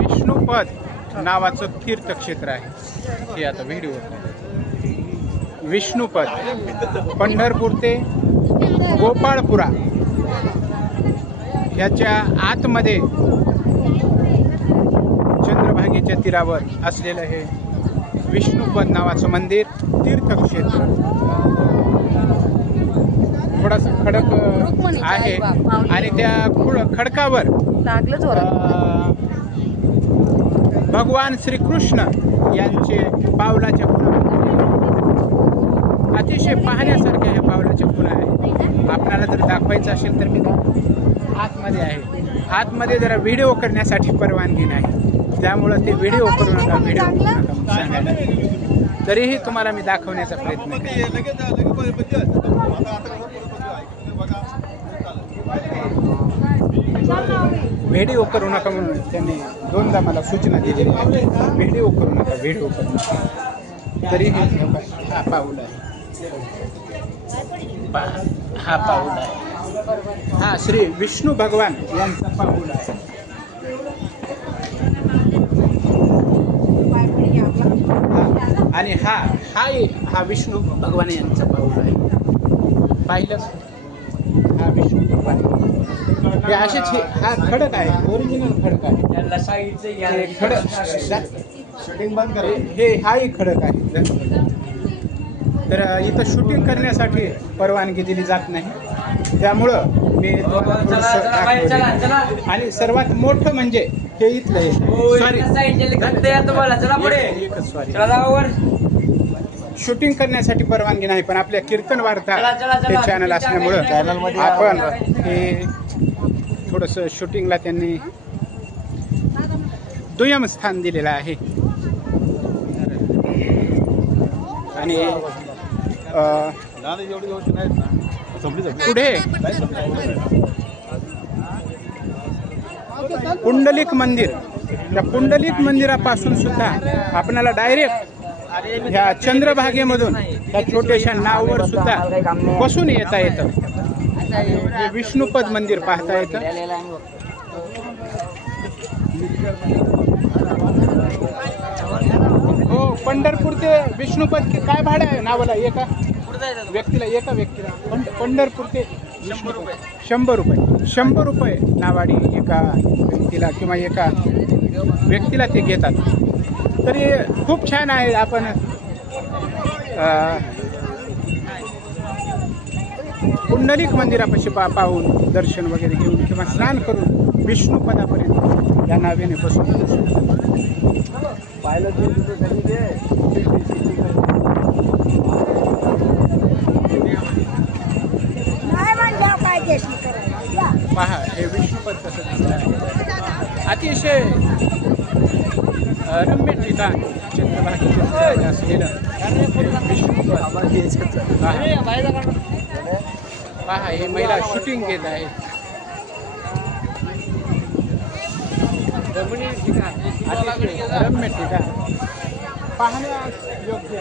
विष्णुपद नावाचं तीर्थक्षेत्र आहे. हे आता व्हिडिओ विष्णुपद पंढरपूर ते गोपाळपुरा याच्या आतमध्ये चंद्रभागेच्या तीरावर असलेलं हे विष्णुपद नावाचं मंदिर तीर्थक्षेत्र. थोडासा खडक आहे आणि त्या खडकावर भगवान श्रीकृष्ण यांचे पावलाच्या खुणा अतिशय पाहण्यासारख्या ह्या पावलाच्या खुणा आहेत. आपल्याला जर दाखवायचं असेल तर मी आतमध्ये आहे. आतमध्ये जरा व्हिडिओ करण्यासाठी परवानगी नाही, त्यामुळं ते व्हिडिओ करू नका, व्हिडिओ करू नका म्हणून सांगायला. तरीही तुम्हाला मी दाखवण्याचा प्रयत्न केला. व्हिडिओ करू नका म्हणून त्यांनी दोनदा मला सूचना दिलेली आहे. व्हिडिओ करू नका, व्हिडिओ करू नका. तरीही हा पाऊल आहे, हा पाऊल आहे, हा श्री विष्णू भगवान यांचा पाऊल आहे. आणि हा विष्णू भगवान यांचा पाऊल आहे. पाहिलं, हा विष्णू भगवान हे असेच हा खडक आहे, ओरिजिनल खडक आहे. खडक शूटिंग बंद करा. हे हाही खडक आहे. तर इथं शूटिंग करण्यासाठी परवानगी दिली जात नाही, त्यामुळं मी आणि सर्वात मोठं म्हणजे हे इथलं आहे. शूटिंग करण्यासाठी परवानगी नाही, पण आपल्या कीर्तन वार्ता हे चॅनल असल्यामुळं आपण हे थोडंसं शूटिंगला त्यांनी दुय्यम स्थान दिलेलं आहे. आणि पुढे पुंडलिक मंदिर, त्या पुंडलिक मंदिरापासून सुद्धा आपल्याला डायरेक्ट ह्या चंद्रभागेमधून त्या छोट्याशा नाववर सुद्धा बसून येता येतं. हे विष्णुपद मंदिर पाहता येतं. हो, पंढरपूर ते विष्णुपद काय भाडं आहे नावाला एका व्यक्तीला पंढरपूर ते 100 रुपये 100 रुपये नावाडी एका व्यक्तीला किंवा एका व्यक्तीला ते घेतात. तरी खूप छान आहे. आपण पुंडलिक मंदिरापाशी पाहून दर्शन वगैरे घेऊन किंवा स्नान करून विष्णुपदापर्यंत या नावेने बसून पहा. हे विष्णुपद कसं दिसलं आहे. अतिशय रम्य ठिकाण चंद्रभागेचे असलेलं विष्णुपद. पहा, हे महिला शूटिंग घेत आहेत. रमणीय ठिकाण, रम्य ठिकाण, पाहण्यायोग्य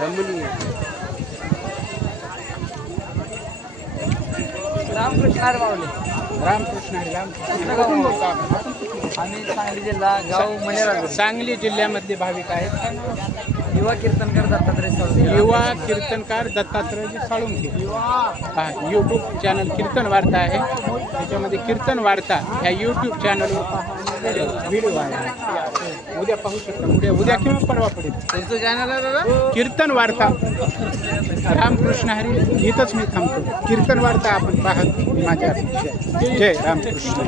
रमणीय. रामकृष्ण हरी माऊली. रामकृष्ण हरी. रामकृष्ण बोलतो आम्ही सांगली जिल्हा, गाव मनेरा. सांगली जिल्ह्यामधले भाविक आहेत. युवा कीर्तनकार दत्तात्रयजी साळुंखे. हा यूट्यूब चॅनल कीर्तन वार्ता आहे. त्याच्यामध्ये कीर्तन वार्ता ह्या यूट्यूब चॅनलवर व्हिडिओ आहे. उद्या पाहू शकता, उद्या किंवा परवा पडेल. तुमचं चॅनल आहे दादा कीर्तन वार्ता. रामकृष्ण हरी. इथंच मी थांबतो. कीर्तन वार्ता आपण पाहत माझ्या. जय रामकृष्ण.